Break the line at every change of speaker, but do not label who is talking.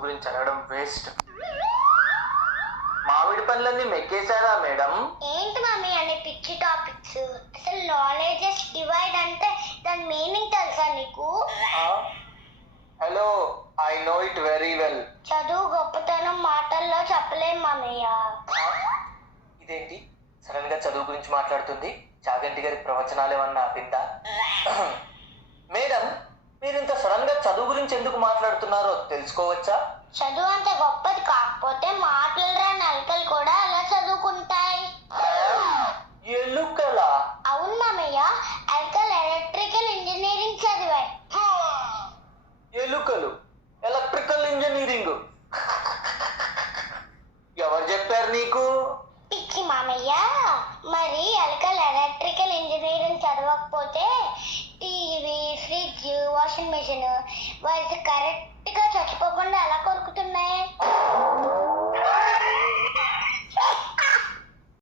గురించి అడగడం వేస్ట్ మామిడి పండ్లన్నీ మెక్కేశారా మేడం?
ఏంటి మమ్మీ అనే పిచ్చి టాపిక్స్ అసలు నాలెడ్జెస్ డివైడ్ అంటే దాని మీనింగ్ తెలుసా నీకు?
Hello I know it very well
చదువు గొప్పతనం మాటల్లో చెప్పలేం మామయ్య
ఇదేంటి? సడన్గా చదువు గురించి మాట్లాడుతుంది? చాగంటి గారి ప్రవచనాలు ఏమన్నా ఆపిందా గురించి ఎందుకు మాట్లాడుతున్నారో తెలుసుకోవచ్చా?
చదువు అంత గొప్పది కాకపోతే మాటలు రాని నలకలు కూడా అలా చదువుకుంటాయి.
ఎలుకలా?
అవును మామయ్య అల్కల్ ఎలక్ట్రికల్ ఇంజనీరింగ్ చదివాయి.
ఎలుకలు? Electrical engineering. ఎవరు చెప్పారు నీకు?
పిచ్చి మామయ్య మరి అల్కల్ ఎలక్ట్రికల్ ఇంజనీరింగ్ చదవకపోతే washing machine was current